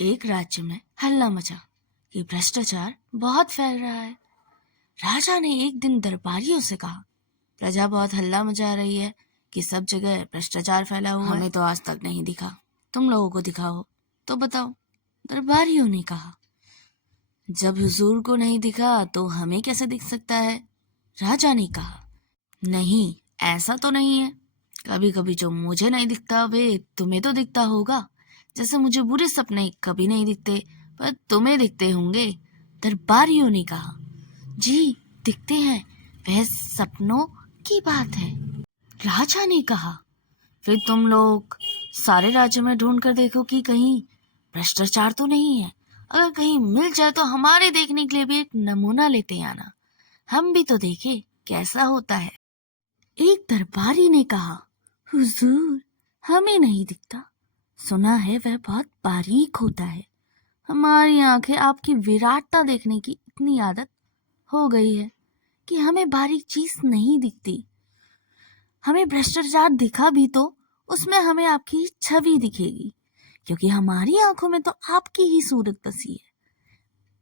एक राज्य में हल्ला मचा कि भ्रष्टाचार बहुत फैल रहा है। राजा ने एक दिन दरबारियों से कहा, प्रजा बहुत हल्ला मचा रही है कि सब जगह भ्रष्टाचार फैला हुआ है। हमें तो आज तक नहीं दिखा, तुम लोगों को दिखा हो तो बताओ। दरबारियों ने कहा, जब हुजूर को नहीं दिखा तो हमें कैसे दिख सकता है। राजा ने कहा, नहीं, ऐसा तो नहीं है। कभी कभी जो मुझे नहीं दिखता वे तुम्हें तो दिखता होगा। जैसे मुझे बुरे सपने कभी नहीं दिखते पर तुम्हें दिखते होंगे। दरबारियों ने कहा, जी दिखते हैं, वह सपनों की बात है। राजा ने कहा, फिर तुम लोग सारे राज्य में ढूंढ कर देखो कि कहीं भ्रष्टाचार तो नहीं है। अगर कहीं मिल जाए तो हमारे देखने के लिए भी एक नमूना लेते आना, हम भी तो देखें कैसा होता है। एक दरबारी ने कहा, हुजूर हमें नहीं दिखता, सुना है वह बहुत बारीक होता है। हमारी आंखें आपकी विराटता देखने की इतनी आदत हो गई है कि हमें बारीक चीज नहीं दिखती। हमें भ्रष्टाचार दिखा भी तो उसमें हमें आपकी छवि दिखेगी, क्योंकि हमारी आंखों में तो आपकी ही सूरत बसी है।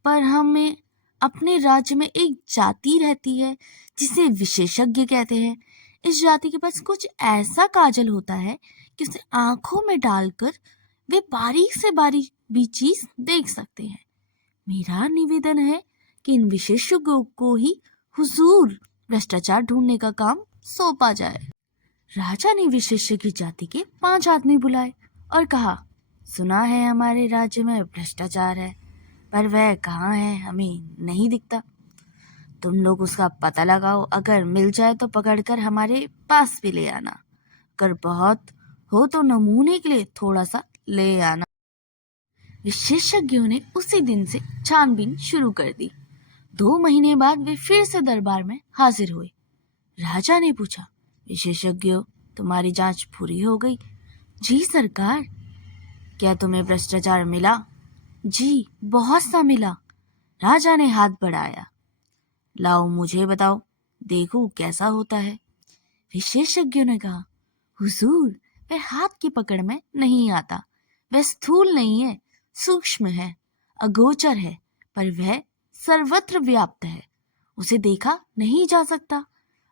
पर हमें अपने राज्य में एक जाति रहती है जिसे विशेषज्ञ कहते हैं। इस जाति के पास कुछ ऐसा काजल होता है कि उसे आंखों में डालकर वे बारीक से बारीक भी चीज देख सकते हैं। मेरा निवेदन है कि इन विशेषज्ञों को ही हुजूर भ्रष्टाचार ढूंढने का काम सौंपा जाए। राजा ने विशेषज्ञ जाति के 5 आदमी बुलाए और कहा, सुना है हमारे राज्य में भ्रष्टाचार है, पर वह कहाँ है हमें नहीं दिखता। तुम लोग उसका पता लगाओ, अगर मिल जाए तो पकड़कर हमारे पास भी ले आना। अगर बहुत हो तो नमूने के लिए थोड़ा सा ले आना। विशेषज्ञों ने उसी दिन से छानबीन शुरू कर दी। 2 महीने बाद वे फिर से दरबार में हाजिर हुए। राजा ने पूछा, विशेषज्ञों तुम्हारी जांच पूरी हो गई? जी सरकार। क्या तुम्हें भ्रष्टाचार मिला? जी बहुत सा मिला। राजा ने हाथ बढ़ाया, लाओ मुझे बताओ, देखो कैसा होता है। विशेषज्ञों ने कहा, हुजूर वह हाथ की पकड़ में नहीं आता। वह स्थूल नहीं है, सूक्ष्म है, अगोचर है, पर वह सर्वत्र व्याप्त है। उसे देखा नहीं जा सकता,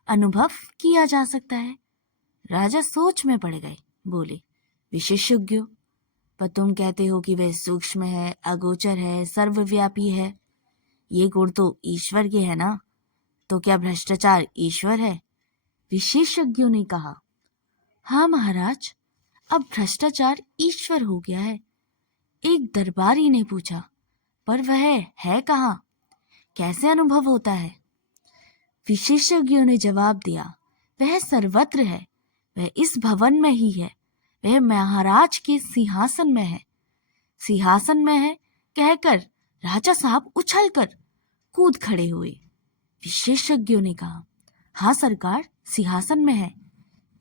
अनुभव किया जा सकता है। राजा सोच में पड़ गए, बोले, विशेषज्ञों, पर तुम कहते हो कि वह सूक्ष्म है, अगोचर है, सर्वव्यापी है। ये गुण तो ईश्वर के है ना, तो क्या भ्रष्टाचार ईश्वर है? विशेषज्ञों ने कहा, हाँ महाराज, अब भ्रष्टाचार ईश्वर हो गया है। एक दरबारी ने पूछा, पर वह है कहाँ? कैसे अनुभव होता है? विशेषज्ञों ने जवाब दिया, वह सर्वत्र है, वह इस भवन में ही है, वह महाराज के सिंहासन में है। सिंहासन में है कहकर राजा साहब उछलकर कूद खड़े हुए। विशेषज्ञों ने कहा, हाँ सरकार, सिंहासन में है।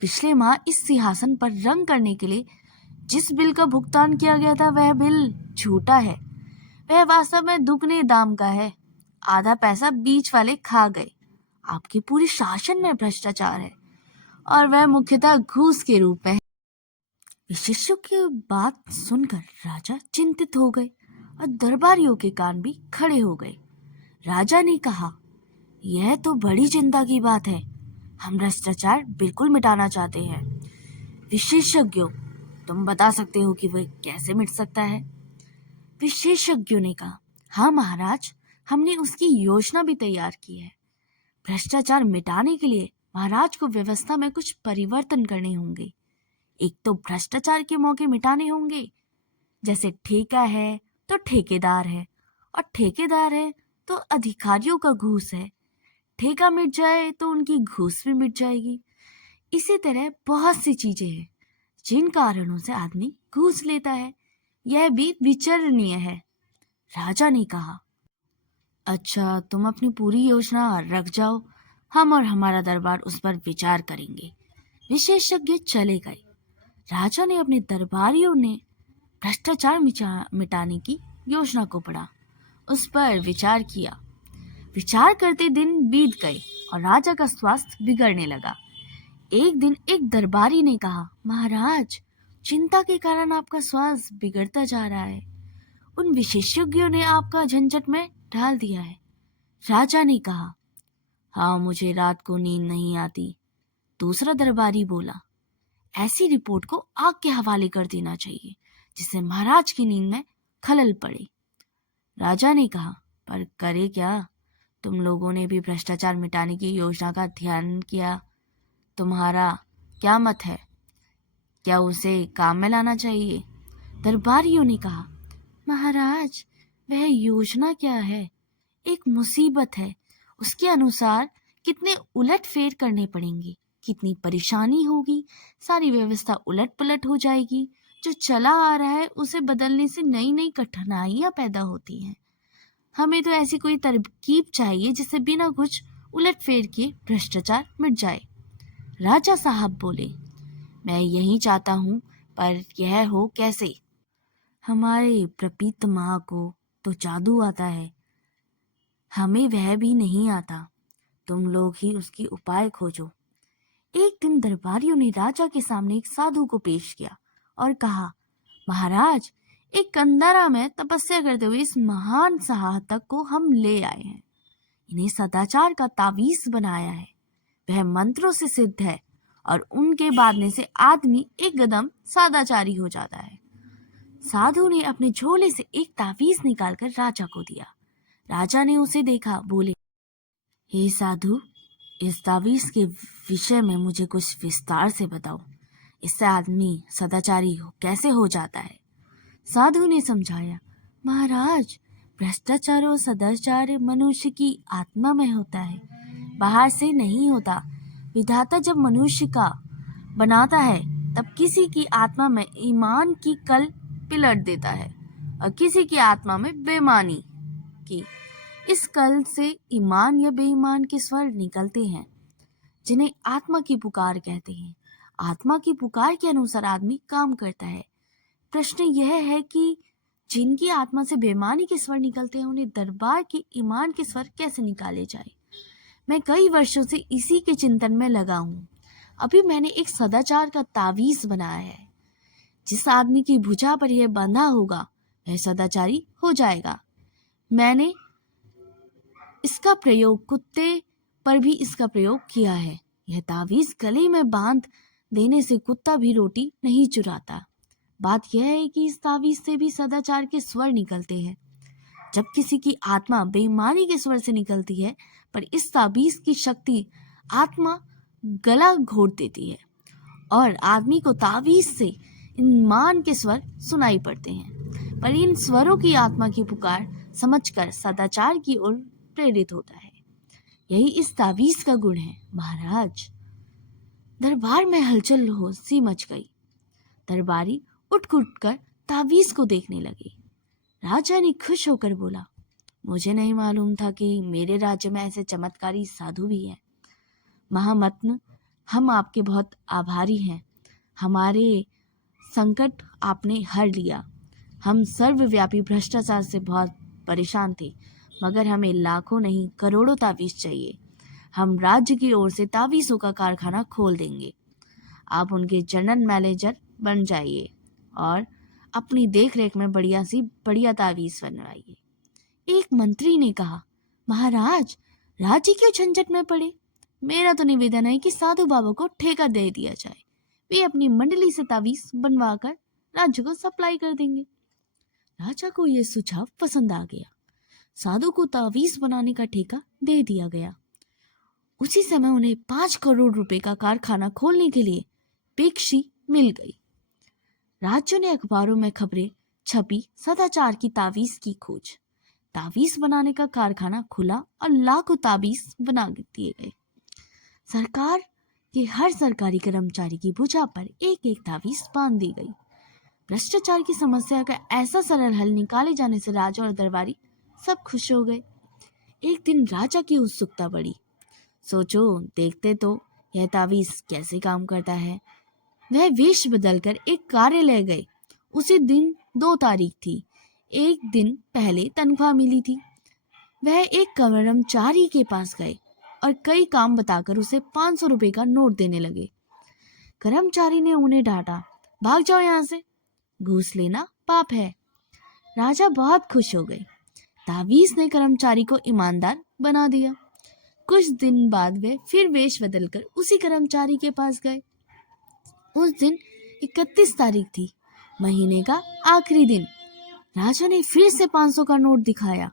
पिछले माह इस सिंहासन पर रंग करने के लिए जिस बिल का भुगतान किया गया था वह बिल झूठा है। वह वास्तव में दुगने दाम का है। आधा पैसा बीच वाले खा गए। आपके पूरे शासन में भ्रष्टाचार है और वह मुख्यतः घूस के रूप में है। विशेषज्ञों की बात सुनकर राजा चिंतित हो गए और दरबारियों के कान भी खड़े हो गए। राजा ने कहा, यह तो बड़ी चिंता की बात है। हम भ्रष्टाचार बिल्कुल मिटाना चाहते हैं। विशेषज्ञों, तुम बता सकते हो कि वह कैसे मिट सकता है? विशेषज्ञों ने कहा, हाँ महाराज, हमने उसकी योजना भी तैयार की है। भ्रष्टाचार मिटाने के लिए महाराज को व्यवस्था में कुछ परिवर्तन करने होंगे। एक तो भ्रष्टाचार के मौके मिटाने होंगे, जैसे ठेका है तो ठेकेदार है, और ठेकेदार है तो अधिकारियों का घूस है। ठेका मिट जाए तो उनकी घूस भी मिट जाएगी। इसी तरह बहुत सी चीजें हैं जिन कारणों से आदमी घूस लेता है, यह भी विचारणीय है। राजा ने कहा, अच्छा, तुम अपनी पूरी योजना रख जाओ, हम और हमारा दरबार उस पर विचार करेंगे। विशेषज्ञ चले गए। राजा ने अपने दरबारियों ने भ्रष्टाचार मिटाने की योजना को पढ़ा, उस पर विचार किया। विचार करते दिन बीत गए और राजा का स्वास्थ्य बिगड़ने लगा। एक दिन एक दरबारी ने कहा, महाराज, चिंता के कारण आपका स्वास्थ्य बिगड़ता जा रहा है। उन विशेषज्ञों ने आपका झंझट में डाल दिया है। राजा ने कहा, हाँ, मुझे रात को नींद नहीं आती। दूसरा दरबारी बोला, ऐसी रिपोर्ट को आग के हवाले कर देना चाहिए, जिससे महाराज की नींद में खलल पड़े। राजा ने कहा, पर करे क्या? तुम लोगों ने भी भ्रष्टाचार मिटाने की योजना का ध्यान किया। तुम्हारा क्या मत है? क्या उसे काम में लाना चाहिए? दरबारियों ने कहा, महाराज, वह योजना क्या है? एक मुसीबत है। उसके अनुसार कितने उलटफेर करने पड़ेंगे, कितनी परेशानी होगी, सारी व्यवस्था उलट पलट हो जाएगी। जो चला आ रहा है उसे बदलने से नई नई कठिनाइयां पैदा होती हैं। हमें तो ऐसी कोई तरकीब चाहिए जिससे बिना कुछ उलटफेर के भ्रष्टाचार मिट जाए। राजा साहब बोले, मैं यही चाहता हूँ, पर यह हो कैसे? हमारे प्रपीत माँ को तो जादू आता है, हमें वह भी नहीं आता। तुम लोग ही उसकी उपाय खोजो। एक दिन दरबारियों ने राजा के सामने एक साधु को पेश किया और कहा, महाराज, एक कंदरा में तपस्या करते हुए इस महान साहतक को हम ले आए हैं। इन्हें सदाचार का तावीज बनाया है। वह मंत्रों से सिद्ध है और उनके बांधने से आदमी एकदम सदाचारी हो जाता है। साधु ने अपने झोले से एक तावीज निकालकर राजा को दिया। राजा ने उसे देखा, बोले, हे साधु, इस तावीज के विषय में मुझे कुछ विस्तार से बताओ। इससे आदमी सदाचारी कैसे हो जाता है? साधु ने समझाया, महाराज, भ्रष्टाचार और सदाचार मनुष्य की आत्मा में होता है, बाहर से नहीं होता। विधाता जब मनुष्य का बनाता है तब किसी की आत्मा में ईमान की कल पिलट देता है और किसी की आत्मा में बेईमानी की। इस कल से ईमान या बेईमान के स्वर निकलते हैं, जिन्हें आत्मा की पुकार कहते हैं। आत्मा की पुकार के अनुसार आदमी काम करता है। प्रश्न यह है कि जिनकी आत्मा से बेईमानी के स्वर निकलते हैं, उन्हें दरबार के ईमान के स्वर कैसे निकाले जाए? मैं कई वर्षों से इसी के चिंतन में लगा हूँ। अभी मैंने एक सदाचार का तावीज बनाया है। जिस आदमी की भुजा पर यह बंधा होगा वह सदाचारी हो जाएगा। मैंने इसका प्रयोग कुत्ते पर भी इसका प्रयोग किया है। यह तावीज गले में बांध देने से कुत्ता भी रोटी नहीं चुराता। बात यह है कि इस तावीज से भी सदाचार के स्वर निकलते हैं। जब किसी की आत्मा बेईमानी के स्वर से निकलती है, पर इस तावीज की शक्ति आत्मा गला घोट देती है और आदमी को तावीज से ईमान के स्वर सुनाई पड़ते हैं, पर इन स्वरों की आत्मा की पुकार समझकर सदाचार की ओर प्रेरित होता है। यही इस तावीज का गुण है। महाराज, दरबार में हलचल हो सी मच गई। दरबारी उठ कर तावीज को देखने लगे। राजा ने खुश होकर बोला, मुझे नहीं मालूम था कि मेरे राज्य में ऐसे चमत्कारी साधु भी हैं। महामत्न, हम आपके बहुत आभारी हैं। हमारे संकट आपने हर लिया। हम सर्वव्यापी भ्रष्टाचार से बहुत परेशान थे, मगर हमें लाखों नहीं करोड़ों तावीज चाहिए। हम राज्य की ओर से तावीज़ों का कारखाना खोल देंगे। आप उनके जनरल मैनेजर बन जाइए और अपनी देखरेख में बढ़िया तावीज़ बनवाइए। एक मंत्री ने कहा, महाराज, राज्य क्यों झंझट में पड़े? मेरा तो निवेदन है कि साधु बाबा को ठेका दे दिया जाए। वे अपनी मंडली से तावीज बनवाकर राज्य को सप्लाई कर देंगे। राजा को यह सुझाव पसंद आ गया। साधु को तावीज बनाने का ठेका दे दिया गया। उसी समय उन्हें 5 करोड़ रुपए का कारखाना खोलने के लिए पेशी मिल गई। राज्यों ने अखबारों में खबरें छपी, सदाचार की तावीज की खोज। तावीज बनाने का कारखाना खुला और लाखों तावीज बना दिए गए। सरकार के हर सरकारी कर्मचारी की भुजा पर एक एक तावीज बांध दी गई। भ्रष्टाचार की समस्या का ऐसा सरल हल निकाले जाने से राजा और दरबारी सब खुश हो गए। एक दिन राजा की उत्सुकता बढ़ी। सोचो, देखते तो यह तावीज कैसे काम करता है। वह वेश बदलकर एक कार्यालय गए। उसी दिन 2 तारीख थी। एक दिन पहले तनख्वाह मिली थी। वह एक कर्मचारी के पास गए और कई काम बताकर उसे 500 रुपए का नोट देने लगे। कर्मचारी ने उन्हें डांटा, भाग जाओ यहाँ से, घूस लेना पाप है। राजा बहुत खुश हो गए। तावीज ने कर्मचारी को ईमानदार बना दिया। कुछ दिन बाद वे फिर वेश बदलकर उसी कर्मचारी के पास गए। उस दिन 31 तारीख थी, महीने का आखिरी दिन। राजा ने फिर से 500 का नोट दिखाया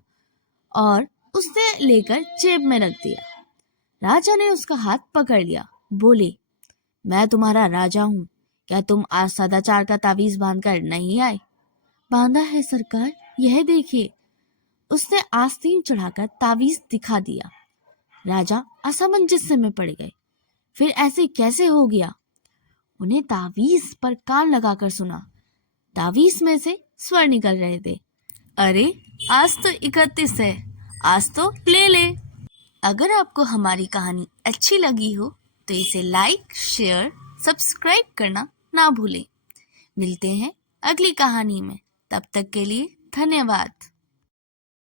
और उसने लेकर जेब में रख दिया। राजा ने उसका हाथ पकड़ लिया, बोले, मैं तुम्हारा राजा हूँ, क्या तुम आज सदाचार का तावीज बांधकर नहीं आए? बांधा है सरकार, यह देखिए। उसने आस्तीन चढ़ाकर तावीज दिखा दिया। राजा असमंजस में पड़ गए। फिर ऐसे कैसे हो गया? उन्हें तावीज पर कान लगाकर सुना। तावीज में से स्वर निकल रहे थे, अरे आज तो 31 है, आज तो ले ले। अगर आपको हमारी कहानी अच्छी लगी हो तो इसे लाइक, शेयर, सब्सक्राइब करना ना भूलें। मिलते हैं अगली कहानी में, तब तक के लिए धन्यवाद।